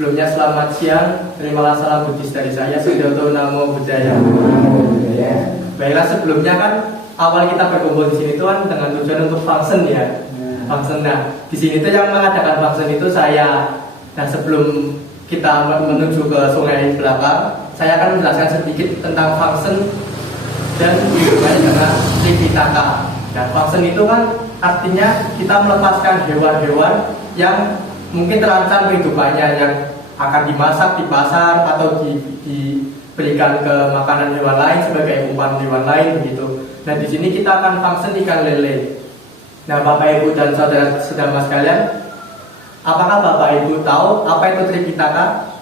Sebelumnya selamat siang, terimalah salam Buddhis dari saya, Sudoto Namo Buddhaya. Baiklah, sebelumnya kan awal kita berkumpul di sini itu kan dengan tujuan untuk function ya. Function. Nah, di sini tuh yang mengadakan function itu saya. Nah, sebelum kita menuju ke sungai belakang, saya akan menjelaskan sedikit tentang function dan hubungannya dengan Tripitaka. Nah, function itu kan artinya kita melepaskan hewan-hewan yang mungkin terancam kehidupannya, yang akan dimasak di pasar atau diberikan ke makanan hewan lain sebagai umpan hewan lain begitu. Nah, di sini kita akan function ikan lele. Nah, Bapak Ibu dan saudara-saudara sekalian, apakah Bapak Ibu tahu apa itu Tripitaka?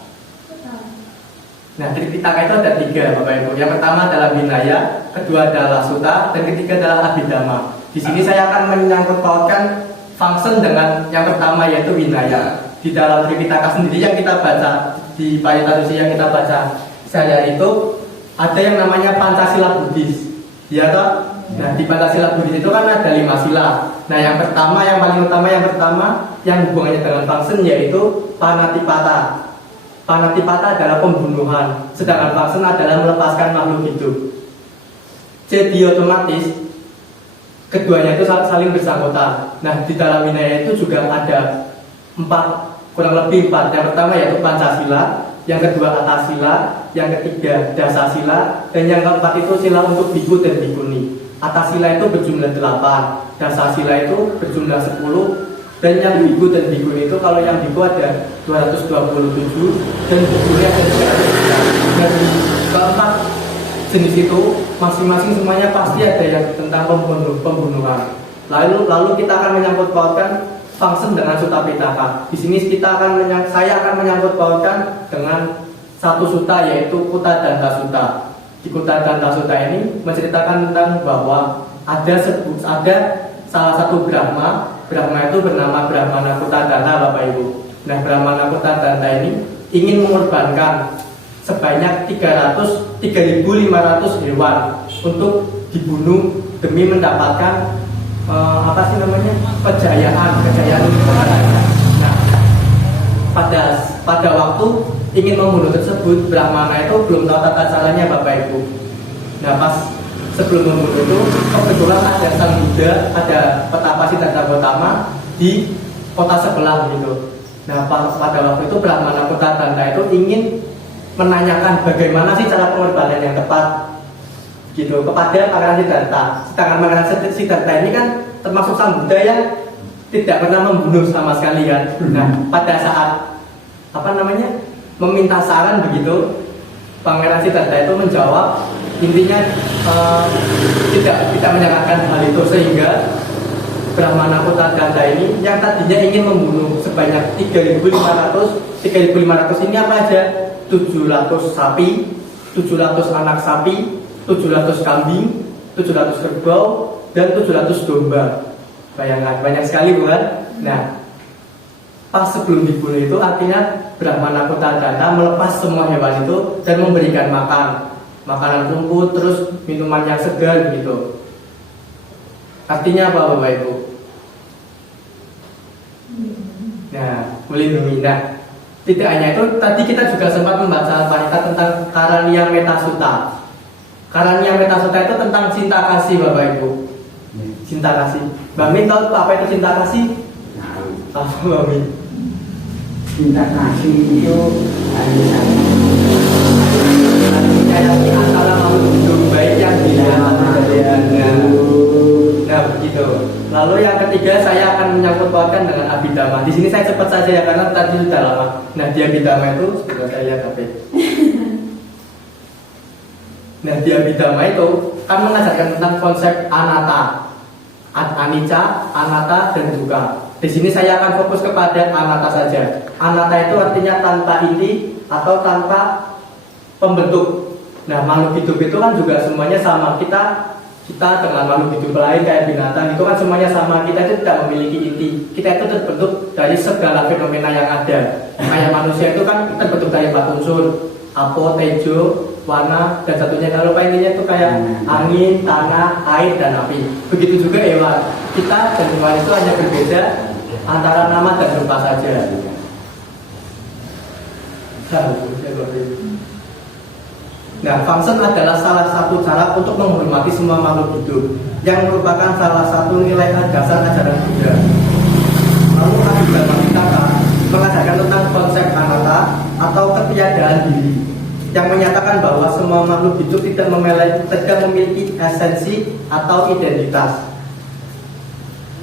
Nah, Tripitaka itu ada 3, Bapak Ibu. Yang pertama adalah Vinaya, kedua adalah Sutta, dan ketiga adalah Abhidhamma. Di sini saya akan menyangkut pautkan function dengan yang pertama, yaitu Vinaya. Di dalam Tripitaka sendiri yang kita baca, di Paritarusi yang kita baca sehari itu ada yang namanya Pancasila Buddhis. Ya toh? Nah, di Pancasila Buddhis itu kan ada 5 sila. Nah, yang pertama, yang paling utama, yang hubungannya dengan function yaitu Panatipata. Panatipata adalah pembunuhan, sedangkan function adalah melepaskan makhluk hidup. Jadi otomatis keduanya itu saling bersangkutan. Nah, di dalam Vinaya itu juga ada 4, kurang lebih 4. Yang pertama yaitu Pancasila, yang kedua Atasila, yang ketiga Dasasila, dan yang keempat itu sila untuk biku dan bikuni. Atasila itu berjumlah 8, Dasasila itu berjumlah 10, dan yang biku dan bikuni itu kalau yang biku ada 227 dan bikuni ada 300. Dan keempat jenis itu masing-masing semuanya pasti ada yang tentang pembunuhan. Lalu kita akan menyangkut pautkan function dengan Sutta Pitaka. Di sini saya akan menyangkut pautkan dengan satu sutta, yaitu Kuttadanta Sutta. Di Kuttadanta Sutta ini menceritakan tentang bahwa ada salah satu Brahma itu bernama Brahmana Kuttadanta, Bapak Ibu. Nah, Brahmana Kuttadanta ini ingin mengorbankan sebanyak 3.500 hewan untuk dibunuh demi mendapatkan kejayaan. Nah, pada waktu ingin membunuh tersebut, Brahmana itu belum tahu tata caranya, Bapak Ibu. Nah, pas sebelum membunuh itu kebetulan ada sang Buddha, ada petapa Siddhartha Gautama di kota sebelah gitu. Nah, pada waktu itu Brahmana Kuttadanta itu ingin menanyakan bagaimana sih cara pengorbanan yang tepat gitu kepada Pangeran Siddhartha. Sedangkan Pangeran Siddhartha ini kan termasuk sang Buddha yang tidak pernah membunuh sama sekali kan. Nah, pada saat meminta saran begitu, Pangeran Siddhartha itu menjawab intinya tidak menyangkakan hal itu, sehingga Brahmana Kuttadanta ini yang tadinya ingin membunuh sebanyak 3.500 ini apa aja? 700 sapi, 700 anak sapi, 700 kambing, 700 kerbau, dan 700 domba. Bayangkan, banyak sekali bukan? Nah, pas sebelum dibunuh itu artinya Brahmana Kuttadanta melepas semua hewan itu dan memberikan makanan rumput, terus minuman yang segar gitu. Artinya apa, Bapak Ibu? Nah, melindungi. Nah, tidak hanya itu, tadi kita juga sempat membaca parita tentang Karaniya Metta Sutta. Karaniya Metta Sutta itu tentang cinta kasih, Bapak Ibu. Cinta kasih. Mbak Min tahu apa itu cinta kasih? Apa, Mbak Min? Cinta kasih itu menyayangi antara makhluk hidup baik yang Nah, begitu. Lalu yang ketiga saya akan menyangkut pautkan dengan Abhidhamma. Di sini saya cepat saja ya karena tadi sudah lama. Nah, di Abhidhamma itu sudah saya lihat HP. Nah, di Abhidhamma itu kan mengajarkan tentang konsep anatta, anicca, anatta, dan dukkha. Di sini saya akan fokus kepada anatta saja. Anatta itu artinya tanpa inti atau tanpa pembentuk. Nah, makhluk hidup itu kan juga semuanya sama. Kita dengan makhluk hidup lain kayak binatang itu kan semuanya sama. Kita itu tidak memiliki inti. Kita itu terbentuk dari segala fenomena yang ada. Kayak manusia itu kan terbentuk dari 4 unsur: apo, tejo, warna, dan satunya kalau intinya itu kayak angin, tanah, air, dan api. Begitu juga hewan. Kita dan hewan itu hanya berbeda antara nama dan rupa saja. Nah, function adalah salah satu cara untuk menghormati semua makhluk hidup yang merupakan salah satu nilai dasar ajaran Buddha. Lalu Abhidhamma Pitaka mengajarkan tentang konsep anatta atau ketiadaan diri yang menyatakan bahwa semua makhluk hidup tidak memiliki esensi atau identitas,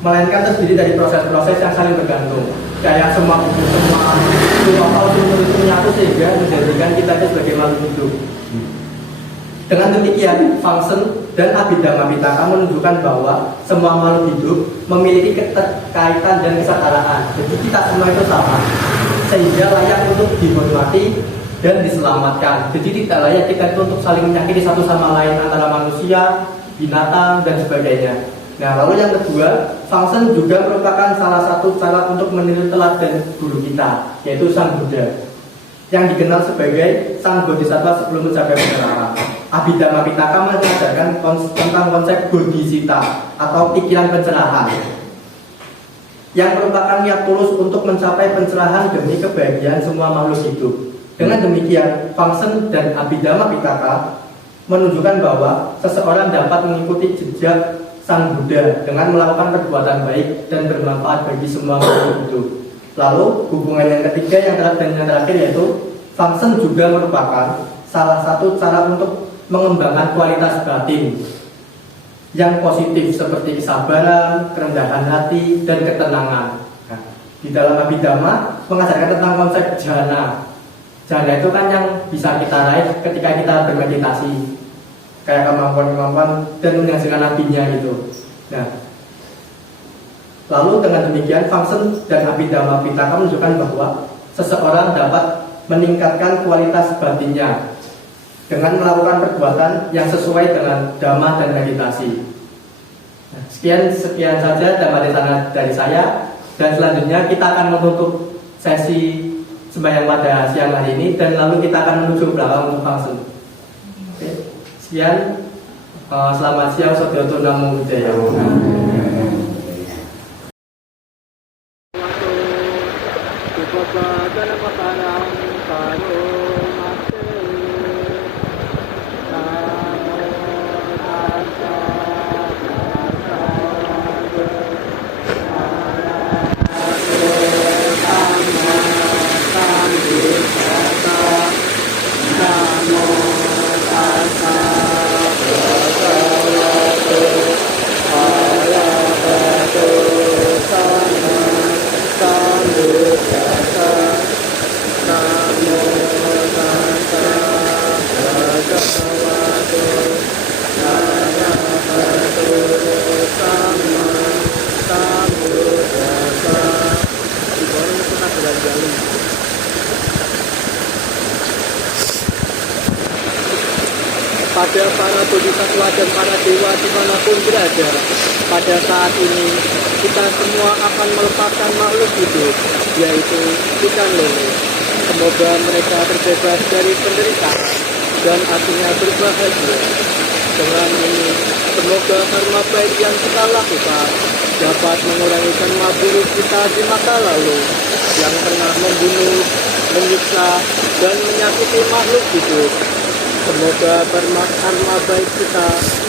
melainkan terdiri dari proses-proses yang saling bergantung. Kayak semua sumber itu menyatu sehingga menjadikan kita itu sebagai makhluk hidup. Dengan demikian, function dan Abhidhamma Pitaka menunjukkan bahwa semua makhluk hidup memiliki keterkaitan dan kesetaraan. Jadi kita semua itu sama, sehingga layak untuk dihormati dan diselamatkan. Jadi tidak layak kita itu untuk saling menyakiti satu sama lain antara manusia, binatang, dan sebagainya. Nah, lalu yang kedua, function juga merupakan salah satu cara untuk meniru teladan guru kita, yaitu Sang Buddha, yang dikenal sebagai Sang Bodhisattva sebelum mencapai pencerahan. Abhidhamma Pitaka mengajarkan tentang konsep bodhicitta atau pikiran pencerahan, yang merupakan niat tulus untuk mencapai pencerahan demi kebahagiaan semua makhluk hidup. Dengan demikian, function dan Abhidhamma Pitaka menunjukkan bahwa seseorang dapat mengikuti jejak Sang Buddha dengan melakukan perbuatan baik dan bermanfaat bagi semua makhluk hidup. Lalu hubungan yang ketiga yang terakhir yaitu function juga merupakan salah satu cara untuk mengembangkan kualitas batin yang positif seperti kesabaran, kerendahan hati, dan ketenangan. Nah, di dalam Abhidhamma mengajarkan tentang konsep jhana. Jhana itu kan yang bisa kita raih ketika kita bermeditasi, kayak kemampuan-kemampuan dan menghasilkan nabinya gitu. Nah, lalu dengan demikian function dan Abhidhamma Pitaka menunjukkan bahwa seseorang dapat meningkatkan kualitas batinnya dengan melakukan perbuatan yang sesuai dengan dhamma dan meditasi. Nah, sekian saja dhamma dari saya, dan selanjutnya kita akan menutup sesi sembahyang pada siang hari ini dan lalu kita akan menuju ke belakang untuk function. Oke. Sekian, selamat siang, Saudara Namo Buddhaya. Pada para bodhisattva dan para dewa dimanapun berada, pada saat ini kita semua akan melepaskan makhluk hidup, yaitu ikan lele. Semoga mereka terbebas dari penderitaan dan artinya berbahagia. Dengan ini, semoga karma baik yang kita lakukan dapat mengurangi karma buruk kita di masa lalu yang pernah membunuh, menyiksa, dan menyakiti makhluk hidup. Semoga karma baik kita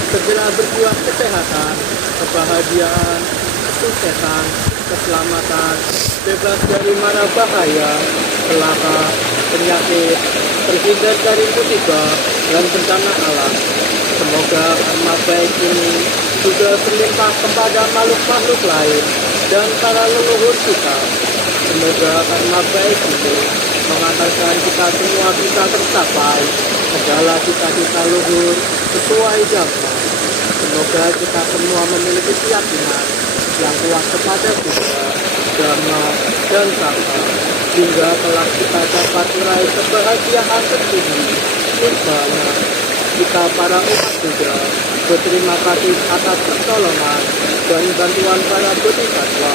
segera berbuah kesehatan, kebahagiaan, kesuksesan, keselamatan, bebas dari mara bahaya, celaka, penyakit, terhindar dari musibah dan bencana alam. Semoga karma baik ini juga berlimpah kepada makhluk-makhluk lain dan para leluhur kita. Semoga karma baik itu mengantarkan kita semua bisa tercapai segala cita-cita luhur sesuai dhamma. Semoga kita semua memiliki keyakinan yang kuat kepada Buddha, Dhamma, dan Sangha, hingga kelak kita dapat meraih kebahagiaan tertinggi, nirvana. Kita para umat Buddha berterima kasih atas pertolongan dan bantuan para bodhisattva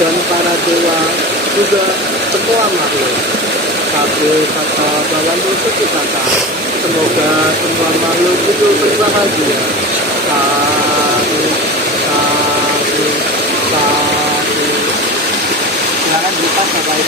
dan para dewa, juga semua makhluk. Sabe kata bawandu suci kata, semoga semua makhluk hidup berbahagia. Sabe, sabe, sabe. Silakan buka sampai.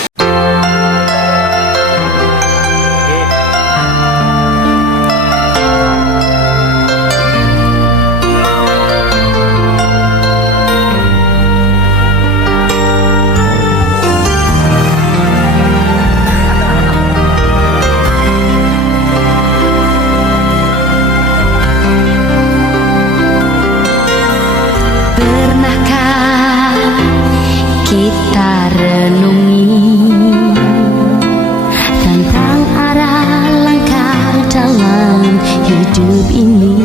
hidup ini.